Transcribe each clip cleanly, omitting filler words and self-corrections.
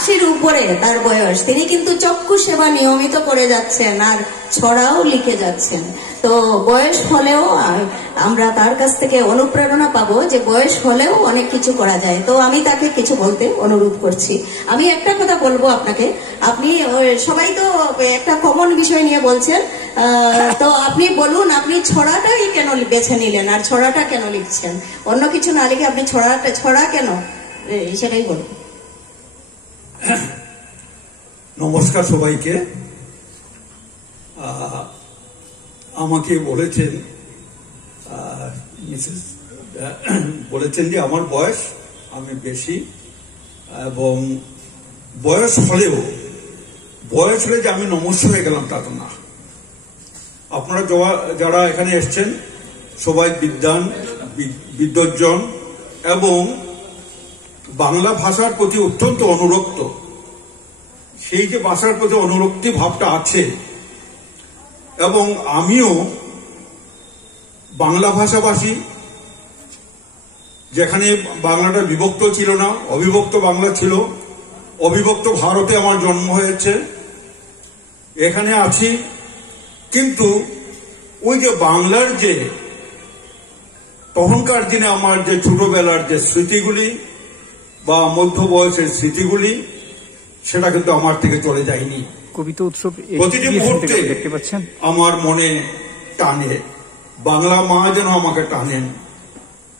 80-র উপরে তার বয়স, তিনি কিন্তু চক্ষু সেবা নিয়মিত করে যাচ্ছেন আর ছড়াও লিখে যাচ্ছেন। তো বয়স হলেও আমরা তার কাছ থেকে অনুপ্রেরণা পাবো যে বয়স হলেও অনেক কিছু করা যায়। তো আমি তাকে কিছু বলতে অনুরোধ করছি। আমি একটা কথা বলবো আপনাকে, আপনি সবাই তো একটা কমন বিষয় নিয়ে বলছেন, তো আপনি বলুন আপনি ছড়াটাই কেন বেছে নিলেন আর ছড়াটা কেন লিখছেন? অন্য কিছু না লিখে আপনি ছড়া কেন, সেটাই বলুন। নমস্কার সবাইকে। আমাকে বলেছেন বলেছেন যে আমার বয়স আমি বেশি, এবং বয়স হলে যে আমি নমস্য হয়ে গেলাম তা তো না। আপনারা যারা এখানে এসছেন সবাই বিদ্বজ্জন এবং বাংলা ভাষার প্রতি অত্যন্ত অনুরক্ত। সেই যে ভাষার প্রতি অনুরক্তি ভাবটা আছে, এবং আমিও বাংলা ভাষাভাষী, যেখানে বাংলাটা বিভক্ত ছিল না, অবিভক্ত বাংলা ছিল, অবিভক্ত ভারতে আমার জন্ম হয়েছে, এখানে আছি। কিন্তু ওই যে বাংলার যে তখনকার দিনে আমার যে ছোটবেলার যে স্মৃতিগুলি বা মধ্য বয়সের স্মৃতিগুলি, সেটা কিন্তু আমার থেকে চলে যায়নি। কবিতা উৎসব প্রতিটি মুহূর্তে দেখতে পাচ্ছেন আমার মনে টানে, বাংলা মা যেন আমাকে টানেন।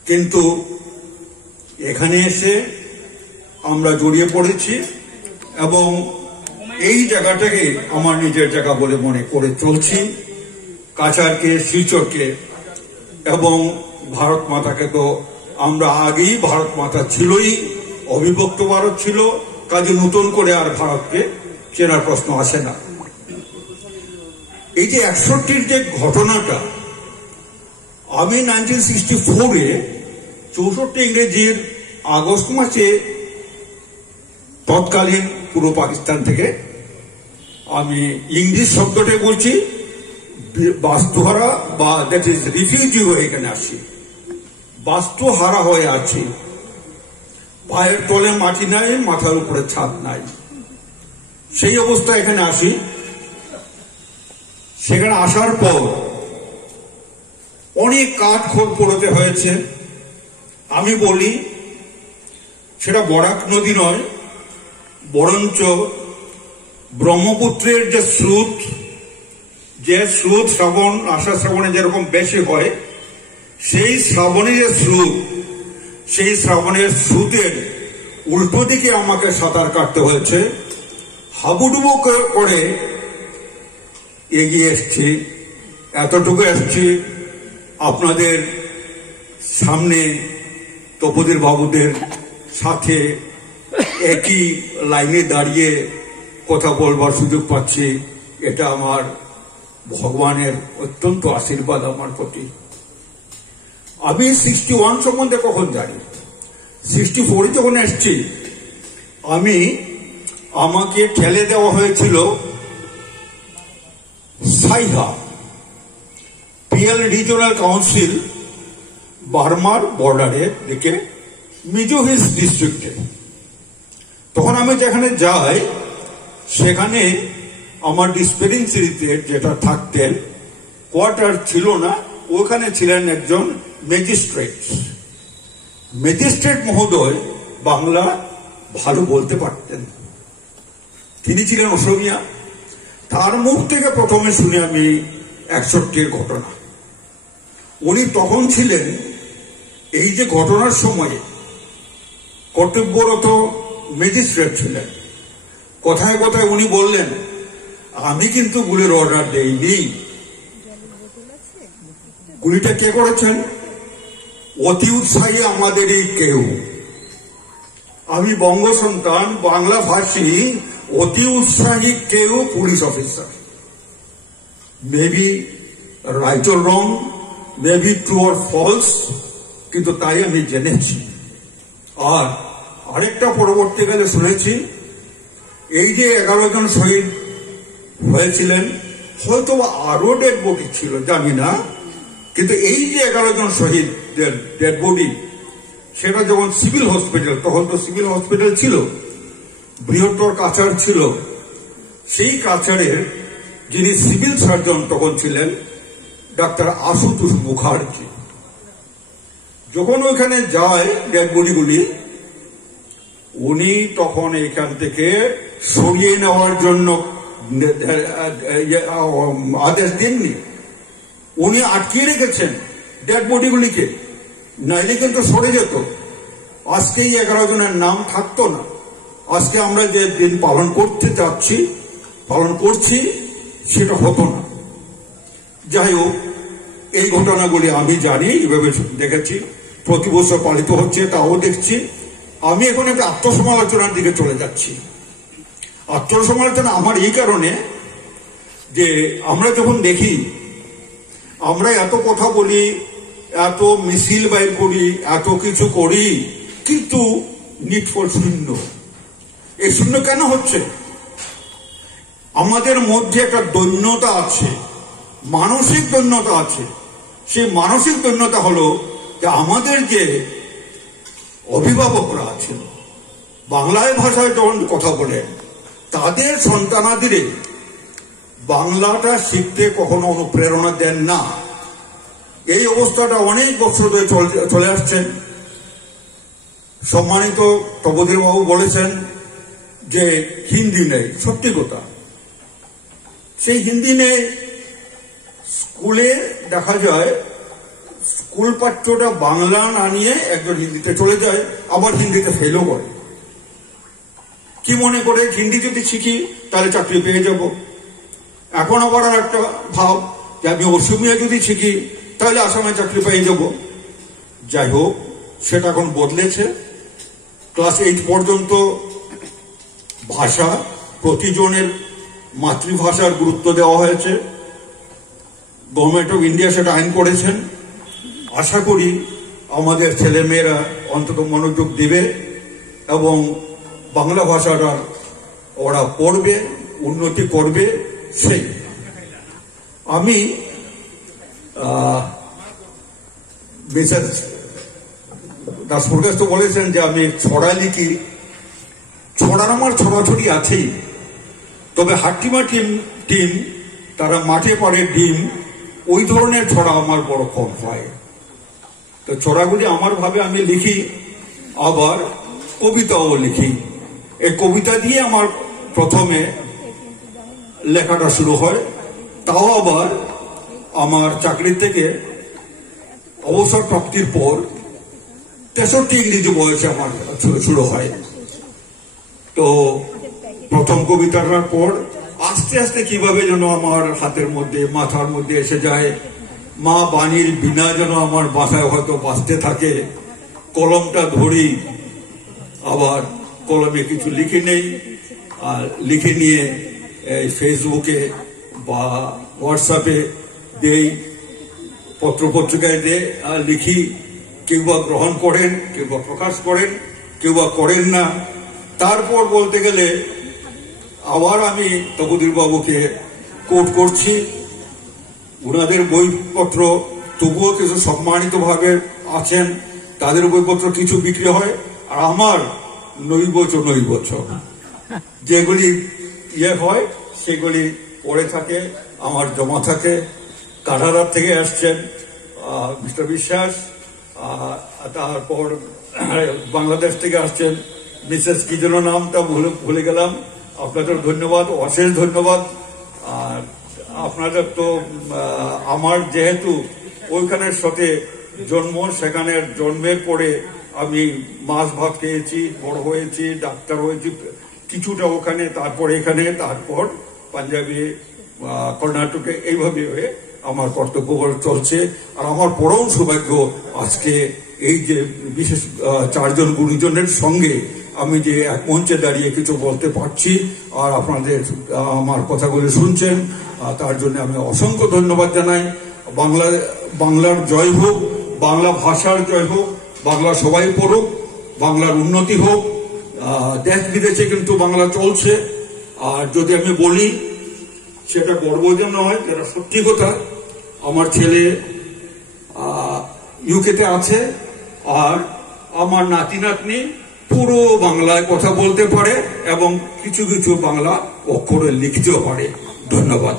কিন্তু এখানে এসে আমরা জড়িয়ে পড়েছি এবং এই জায়গাটাকে আমার নিজের জায়গা বলে মনে করে চলছি। কাছাড়কে, শিলচরকে এবং ভারত মাতাকে তো আমরা আগেই, ভারত মাতা ছিলই, অবিভক্ত ভারত ছিল, কাজে নতুন করে আর ভারতকে চেনার প্রশ্ন আসে না। এই যে 61-র যে ঘটনাটা, আমি 1964-এ 64 ইংরেজির আগস্ট মাসে তৎকালীন পূর্ব পাকিস্তান থেকে, আমি ইংলিশ শব্দটা বলছি, বাস্তুহারা বা দ্যাট ইজ রিফিউজি হয়ে এখানে আসি, বাস্তুহারা হয়ে আছি। পায়ের তলে মাটি নাই, মাথার উপরে ছাদ নাই, সেই অবস্থা এখানে আসি। সেখানে আসার পর অনেক কাঠখড় পোড়াতে হয়েছে। আমি বলি সেটা বরাক নদী নয়, বরঞ্চ ব্রহ্মপুত্রের যে স্রোত, শ্রাবণ, আষাঢ় শ্রাবণে যেরকম বেশি হয়, সেই শ্রাবণের যে স্রোত, সেই শ্রাবণের স্রোতের উল্টো দিকে আমাকে সাঁতার কাটতে হয়েছে। হাবুডুবু করে এগিয়ে এসছি, এতটুকু এসছি আপনাদের সামনে তপোধীর বাবুদের সাথে একই লাইনে দাঁড়িয়ে কথা বলবার সুযোগ পাচ্ছি। এটা আমার ভগবানের অত্যন্ত আশীর্বাদ আমার প্রতি। আমি 61 সম্বন্ধে কখন জানি, 64 যখন এসছি, আমাকে ঠেলে দেওয়া হয়েছিল সাইহা পিএল রিজিওনাল কাউন্সিল, বার্মার বর্ডারের দিকে, মিজো হিলস ডিস্ট্রিক্টে। তখন আমি যেখানে যাই, সেখানে আমার ডিসপেন্সারিতে যেটা থাকতেন, কোয়ার্টার ছিল না, ওখানে ছিলেন একজন ম্যাজিস্ট্রেট মহোদয়, বাংলা ভালো বলতে পারতেন। তিনি ছিলেন অসমিয়া। তার মুখ থেকে প্রথমে শুনে আমি 61-র ঘটনা। উনি তখন ছিলেন এই যে ঘটনার সময়ে কর্তব্যরত ম্যাজিস্ট্রেট ছিলেন। কথায় কথায় উনি বললেন, আমি কিন্তু গুলির অর্ডার দেইনি। গুলিটা কে করেছেন? অতি উৎসাহী আমাদেরই কেউ। আমি বঙ্গ সন্তান, বাংলা ভাষী, অতি উৎসাহী কেউ police officer. Maybe right or wrong, maybe true or false, কিন্তু তাই আমি জেনেছি। আর আরেকটা পরবর্তীকালে শুনেছি, এই যে 11 জন শহীদ হয়েছিলেন, হয়তো আরো ডেড বডি ছিল জানি না, কিন্তু এই যে 11 জন শহীদদের ডেড বডি, সেটা যখন সিভিল হসপিটাল, তখন তো সিভিল হসপিটাল ছিল, বৃহত্তর কাছাড় ছিল, সেই কাছাড়ের যিনি সিভিল সার্জন তখন ছিলেন ডাক্তার আশুতোষ মুখার্জি, যখন ওইখানে যায় ডেড বডিগুলি, উনি তখন এখান থেকে সরিয়ে নেওয়ার জন্য আদেশ দেননি, উনি আটকিয়ে রেখেছেন ডেড বডিগুলিকে, নাইলে কিন্তু সরে যেত। আজকে এই 11 জনের নাম থাকতো না। আজকে আমরা যে দিন পালন করছি সেটা হতো না। যাই হোক, এই ঘটনাগুলি আমি জানি, এভাবে দেখেছি, প্রতি বছর পালিত হচ্ছে, তাও দেখছি। আমি এখন একটা আত্মসমালোচনার দিকে চলে যাচ্ছি। আত্মসমালোচনা আমার এই কারণে যে আমরা যখন দেখি, আমরা এত কথা বলি, এত মিছিল বাইর করি, এত কিছু করি, কিন্তু নিটফল শূন্য। এই শূন্য কেন হচ্ছে? আমাদের মধ্যে একটা দৈন্যতা আছে, মানসিক দৈন্যতা আছে। সেই মানসিক দৈন্যতা হলো যে আমাদের যে অভিভাবকরা আছেন, বাংলায় ভাষায় যখন কথা বলেন, তাদের সন্তানাদিরে বাংলাটা শিখতে কখনো অনুপ্রেরণা দেন না। এই অবস্থাটা অনেক বছর ধরে চলে আসছে। সম্মানিত তপোধীর বাবু বলেছেন যে হিন্দি নেই, সত্যি কথা। সেই হিন্দি নেই, স্কুলে দেখা যায় স্কুল পাঠ্যটা বাংলা না নিয়ে একজন হিন্দিতে চলে যায়, আবার হিন্দিতে ফেলও করে। কি মনে করে হিন্দি যদি শিখি তাহলে চাকরি পেয়ে যাব। এখন আবার আর একটা ভাব যে আমি অসমিয়া যদি শিখি তাহলে আসামে চাকরি পেয়ে যাব। যাই হোক, সেটা এখন বদলেছে। ক্লাস 8 পর্যন্ত ভাষা, প্রতিজনের মাতৃভাষার গুরুত্ব দেওয়া হয়েছে। গভর্নমেন্ট অফ ইন্ডিয়া সেটা আইন করেছেন। আশা করি আমাদের ছেলেমেয়েরা অন্তত মনোযোগ দেবে এবং বাংলা ভাষাটা ওরা পড়বে, উন্নতি করবে। সেই আমি মিসেস দাসপ্রকাশ তো বলেছেন যে আমি ছড়া লিখি। ছড়ার আমার ছড়াছড়ি আছেই, তবে হাট্টিমা টিম তারা মাঠে পারে ডিম, ওই ধরনের ছড়া আমার বড় কম হয়। তো ছড়াগুলি আমার ভাবে আমি লিখি, আবার কবিতাও লিখি। এই কবিতা দিয়ে আমার প্রথমে লেখাটা শুরু হয়, তাও আবার আমার চাকরি থেকে অবসর প্রাপ্তির পর 63 ইংরেজি বয়সে আমার শুরু হয়। তো প্রথম কবিতাটার পর আস্তে আস্তে কিভাবে যেন আমার হাতের মধ্যে, মাথার মধ্যে এসে যায়। মা বাণীর বিনা যেন আমার বাসায় হয়তো বাঁচতে থাকে। কলমটা ধরি, আবার কলমে কিছু লিখে নেই, আর লিখে নিয়ে ফেসবুকে বা হোয়াটসঅ্যাপে দেই, পত্রপত্রিকায় দেয়, আর লিখি। কেউ বা গ্রহণ করেন, কেউ বা প্রকাশ করেন, কেউ বা করেন না। তারপর বলতে গেলে আবার আমি তপোধীর বাবুকে কোট করছি। ওনাদের বইপত্র তবুও কিছু সম্মানিত ভাবে আছেন, তাদের বইপত্র কিছু বিক্রি হয়, আর আমার নৈবচ যেগুলি হয় সেগুলি পড়ে থাকে, আমার জমা থাকে। কানাডার থেকে আসছেন মিস্টার বিশ্বাস, তারপর বাংলাদেশ থেকে আসছেন মিসেস কি যেন নামটা ভুলে গেলাম। আপনাদের ধন্যবাদ, অশেষ ধন্যবাদ। আর আপনাদের তো আমার যেহেতু ওইখানের সাথে জন্ম, সেখানে জন্মের পরে আমি মাছ ভাত খেয়েছি, বড় হয়েছি, ডাক্তার হয়েছি, কিছুটা ওখানে, তারপর এখানে, তারপর পাঞ্জাবে, কর্ণাটকে, এইভাবে হয়ে আমার কর্তব্য চলছে। আর আমার পরম সৌভাগ্য আজকে এই যে বিশেষ 4 জন গুরুজনের সঙ্গে আমি যে এক মঞ্চে দাঁড়িয়ে কিছু বলতে পারছি, আর আপনাদের আমার কথাগুলো শুনছেন, তার জন্য আমি অসংখ্য ধন্যবাদ জানাই। বাংলার জয় হোক, বাংলা ভাষার জয় হোক, বাংলা সবাই পড়ুক, বাংলার উন্নতি হোক। দেশ বিদেশে কিন্তু বাংলা চলছে। আর যদি আমি বলি, সেটা গর্ব যেন হয়, যেটা সত্যি কথা। আমার ছেলে ইউকেতে আছে, আর আমার নাতি নাতনি পুরো বাংলায় কথা বলতে পারে এবং কিছু কিছু বাংলা অক্ষরে লিখতেও পারে। ধন্যবাদ।